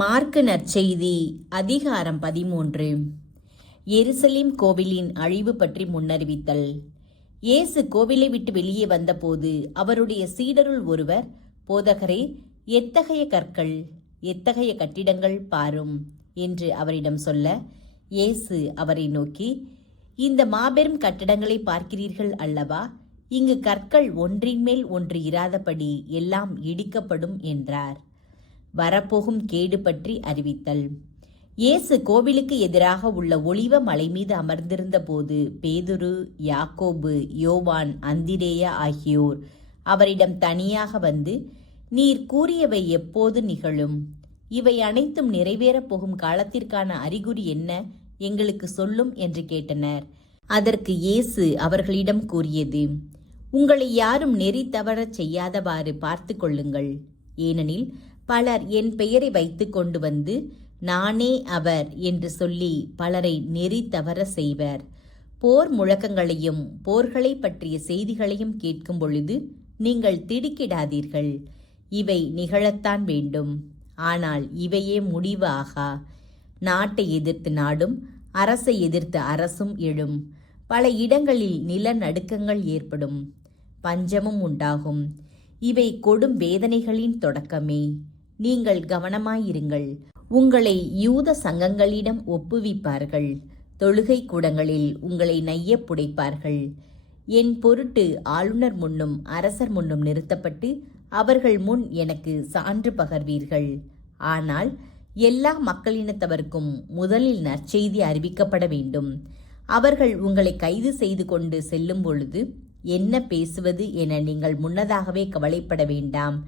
Mark நற்செய்தி அதிகாரம் 13. எருசலேம் கோவிலின் அழிவு பற்றி முன்னறிவித்தல். இயேசு கோவிலை விட்டு வெளியே வந்தபோது அவருடைய சீடருள் ஒருவர், போதகரே, எத்தகைய கற்கள், எத்தகைய கட்டிடங்கள் பாரும் என்று அவரிடம் சொல்ல, இயேசு அவரை நோக்கி, இந்த மாபெரும் கட்டடங்களை பார்க்கிறீர்கள் அல்லவா? இங்கு கற்கள் ஒன்றின் மேல் ஒன்று இராதபடி எல்லாம் இடிக்கப்படும் என்றார். வரப்போகும் கேடு பற்றி அறிவித்தல். இயேசு கோவிலுக்கு எதிராக உள்ள ஒலிவ மலை மீது அமர்ந்திருந்த போது பேதுரு, யாக்கோபு, யோவான், அந்திரேயா ஆகியோர் அவரிடம் தனியாக வந்து, நீர் கூறியவை எப்போது நிகழும்? இவை அனைத்தும் நிறைவேறப் போகும் காலத்திற்கான அறிகுறி என்ன? எங்களுக்கு சொல்லும் என்று கேட்டனர். அதற்கு இயேசு அவர்களிடம் கூறியது, உங்களை யாரும் நெறி தவறச் செய்யாதவாறு பார்த்து கொள்ளுங்கள். ஏனெனில் பலர் என் பெயரை வைத்து கொண்டு வந்து, நானே அவர் என்று சொல்லி பலரை நெறி தவற செய்வர். போர் முழக்கங்களையும் போர்களை பற்றிய செய்திகளையும் கேட்கும் பொழுது நீங்கள் திடுக்கிடாதீர்கள். இவை நிகழத்தான் வேண்டும், ஆனால் இவையே முடிவு ஆகா. நாட்டை எதிர்த்து நாடும், அரசை எதிர்த்து அரசும் எழும். பல இடங்களில் நிலநடுக்கங்கள் ஏற்படும், பஞ்சமும் உண்டாகும். இவை கொடும் வேதனைகளின் தொடக்கமே. நீங்கள் கவனமாயிருங்கள். உங்களை யூத சங்கங்களிடம் ஒப்புவிப்பார்கள். தொழுகை கூடங்களில் உங்களை நைய புடைப்பார்கள். என் பொருட்டு ஆளுநர் முன்னும் அரசர் முன்னும் நிறுத்தப்பட்டு அவர்கள் முன் எனக்கு சான்று பகர்வீர்கள். ஆனால் எல்லா மக்களினத்தவர்க்கும் முதலில் நற்செய்தி அறிவிக்கப்பட வேண்டும். அவர்கள் உங்களை கைது செய்து கொண்டு செல்லும் பொழுது என்ன பேசுவது என நீங்கள் முன்னதாகவே கவலைப்பட வேண்டாம்.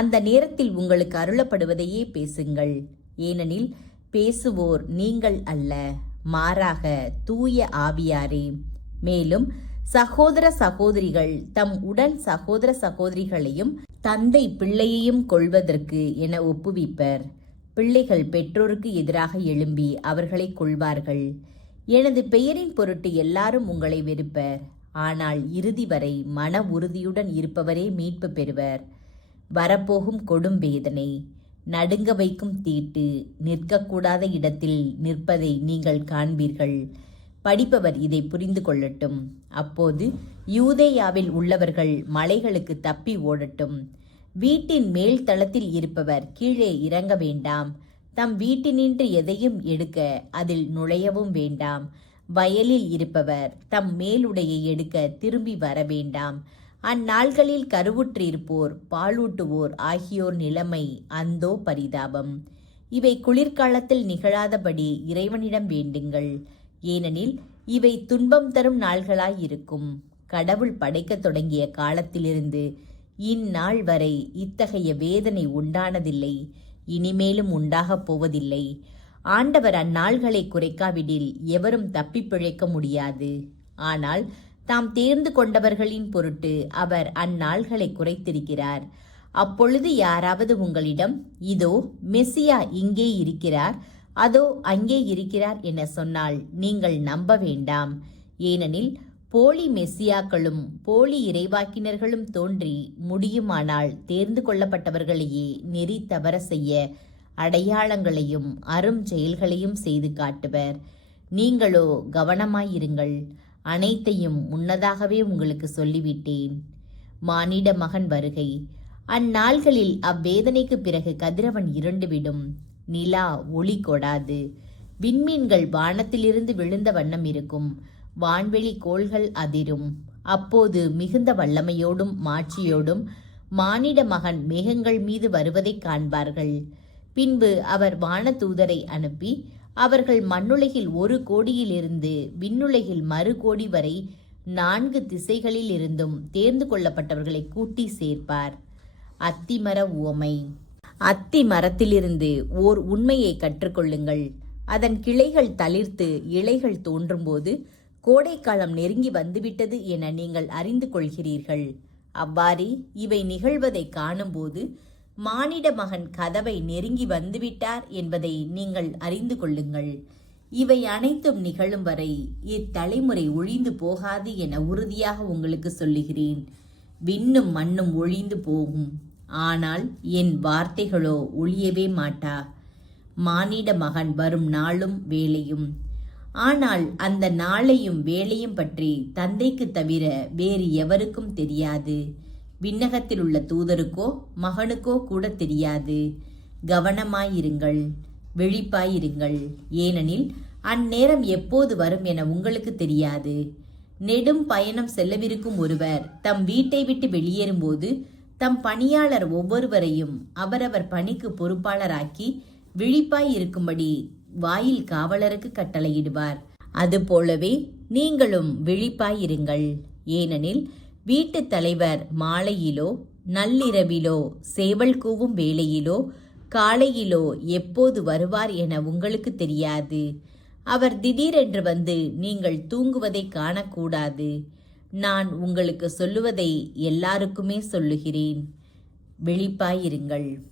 அந்த நேரத்தில் உங்களுக்கு அருளப்படுவதையே பேசுங்கள். ஏனெனில் பேசுவோர் நீங்கள் அல்ல, மாறாக தூய ஆவியாரே. மேலும் சகோதர சகோதரிகள் தம் உடன் சகோதர சகோதரிகளையும் தந்தை பிள்ளையையும் கொள்வதற்கு என ஒப்புவிப்பர். பிள்ளைகள் பெற்றோருக்கு எதிராக எழும்பி அவர்களை கொள்வார்கள். எனது பெயரின் பொருட்டு எல்லாரும் உங்களை வெறுப்பர். ஆனால் இறுதி வரை மன உறுதியுடன் இருப்பவரே மீட்பு பெறுவர். வரப்போகும் கொடும் வேதனை, நடுங்க வைக்கும் தீட்டு, நிற்கக்கூடாத இடத்தில் நிற்பதை நீங்கள் காண்பீர்கள். படிப்பவர் இதை புரிந்து கொள்ளட்டும். அப்போது யூதேயாவில் உள்ளவர்கள் மலைகளுக்கு தப்பி ஓடட்டும். வீட்டின் மேல் தளத்தில் இருப்பவர் கீழே இறங்க வேண்டாம். தம் வீட்டினின்று எதையும் எடுக்க அதில் நுழையவும் வேண்டாம். வயலில் இருப்பவர் தம் மேலுடையை எடுக்க திரும்பி வர வேண்டாம். அந்நாள்களில் கருவுற்றிருப்போர், பாலூட்டுவோர் ஆகியோர் நிலைமை அந்தோ பரிதாபம். இவை குளிர்காலத்தில் நிகழாதபடி இறைவனிடம் வேண்டுங்கள். ஏனெனில் இவை துன்பம் தரும் நாள்களாயிருக்கும். கடவுள் படைக்கத் தொடங்கிய காலத்திலிருந்து இந்நாள் வரை இத்தகைய வேதனை உண்டானதில்லை, இனிமேலும் உண்டாகப் போவதில்லை. ஆண்டவர் அந்நாள்களை குறைக்காவிடில் எவரும் தப்பி பிழைக்க முடியாது. ஆனால் தாம் தேர்ந்து கொண்டவர்களின் பொருட்டு அவர் அந்நாள்களை குறைத்திருக்கிறார். அப்பொழுது யாராவது உங்களிடம், இதோ மெசியா இங்கே இருக்கிறார், அதோ அங்கே இருக்கிறார் என சொன்னால் நீங்கள் நம்ப வேண்டாம். ஏனெனில் போலி மெசியாக்களும் போலி இறைவாக்கினர்களும் தோன்றி முடியுமானால் தேர்ந்து கொள்ளப்பட்டவர்களையே நெறி தவற செய்ய அடையாளங்களையும் அரும் செயல்களையும் செய்து காட்டுவர். நீங்களோ கவனமாயிருங்கள். அனைத்தையும் முன்னதாகவே உங்களுக்கு சொல்லிவிட்டேன். மானிட மகன் வருகை. அந்நாள்களில் அவ்வேதனைக்கு பிறகு கதிரவன் இருண்டுவிடும், நிலா ஒளி கொடாது, விண்மீன்கள் வானத்திலிருந்து விழுந்த வண்ணம் இருக்கும், வான்வெளி கோள்கள் அதிரும். அப்போது மிகுந்த வல்லமையோடும் மாட்சியோடும் மானிட மகன் மேகங்கள் மீது வருவதைக் காண்பார்கள். பின்பு அவர் வானதூதரை அனுப்பி அவர்கள் மண்ணுலகில் 1 கோடியிலிருந்து விண்ணுலகில் 1 கோடி வரை 4 திசைகளில் இருந்தும் தேர்ந்து கொள்ளப்பட்டவர்களை கூட்டி சேர்ப்பார். அத்திமர உவமை. அத்தி மரத்திலிருந்து ஓர் உண்மையை கற்றுக்கொள்ளுங்கள். அதன் கிளைகள் தளிர்த்து இலைகள் தோன்றும்போது கோடைக்காலம் நெருங்கி வந்துவிட்டது என நீங்கள் அறிந்து கொள்கிறீர்கள். அவ்வாறே இவை நிகழ்வதை காணும்போது மானிட மகன் கதவை நெருங்கி வந்துவிட்டார் என்பதை நீங்கள் அறிந்து கொள்ளுங்கள். இவை அனைத்தும் நிகழும் வரை இத்தலைமுறை ஒழிந்து போகாது என உறுதியாக உங்களுக்கு சொல்லுகிறேன். விண்ணும் மண்ணும் ஒழிந்து போகும், ஆனால் என் வார்த்தைகளோ ஒழியவே மாட்டா. மானிட மகன் வரும் நாளும் வேளையும். ஆனால் அந்த நாளையும் வேளையும் பற்றி தந்தைக்கு தவிர வேறு எவருக்கும் தெரியாது. விண்ணகத்தில் உள்ள தூதருக்கோ மகனுக்கோ கூட தெரியாது. கவனமாயிருங்கள், விழிப்பாயிருங்கள். ஏனெனில் அந்நேரம் எப்போது வரும் என உங்களுக்கு தெரியாது. நெடும் பயணம் செல்லவிருக்கும் ஒருவர் தம் வீட்டை விட்டு வெளியேறும்போது தம் பணியாளர் ஒவ்வொருவரையும் அவரவர் பணிக்கு பொறுப்பாளராக்கி விழிப்பாய் இருக்கும்படி வாயில் காவலருக்கு கட்டளையிடுவார். அதுபோலவே நீங்களும் விழிப்பாயிருங்கள். ஏனெனில் வீட்டுத் தலைவர் மாலையிலோ நள்ளிரவிலோ சேவல் கூவும் வேளையிலோ காலையிலோ எப்போது வருவார் என உங்களுக்கு தெரியாது. அவர் திடீரென்று வந்து நீங்கள் தூங்குவதை காணக்கூடாது. நான் உங்களுக்கு சொல்லுவதை எல்லாருக்குமே சொல்லுகிறேன். விழிப்பாயிருங்கள்.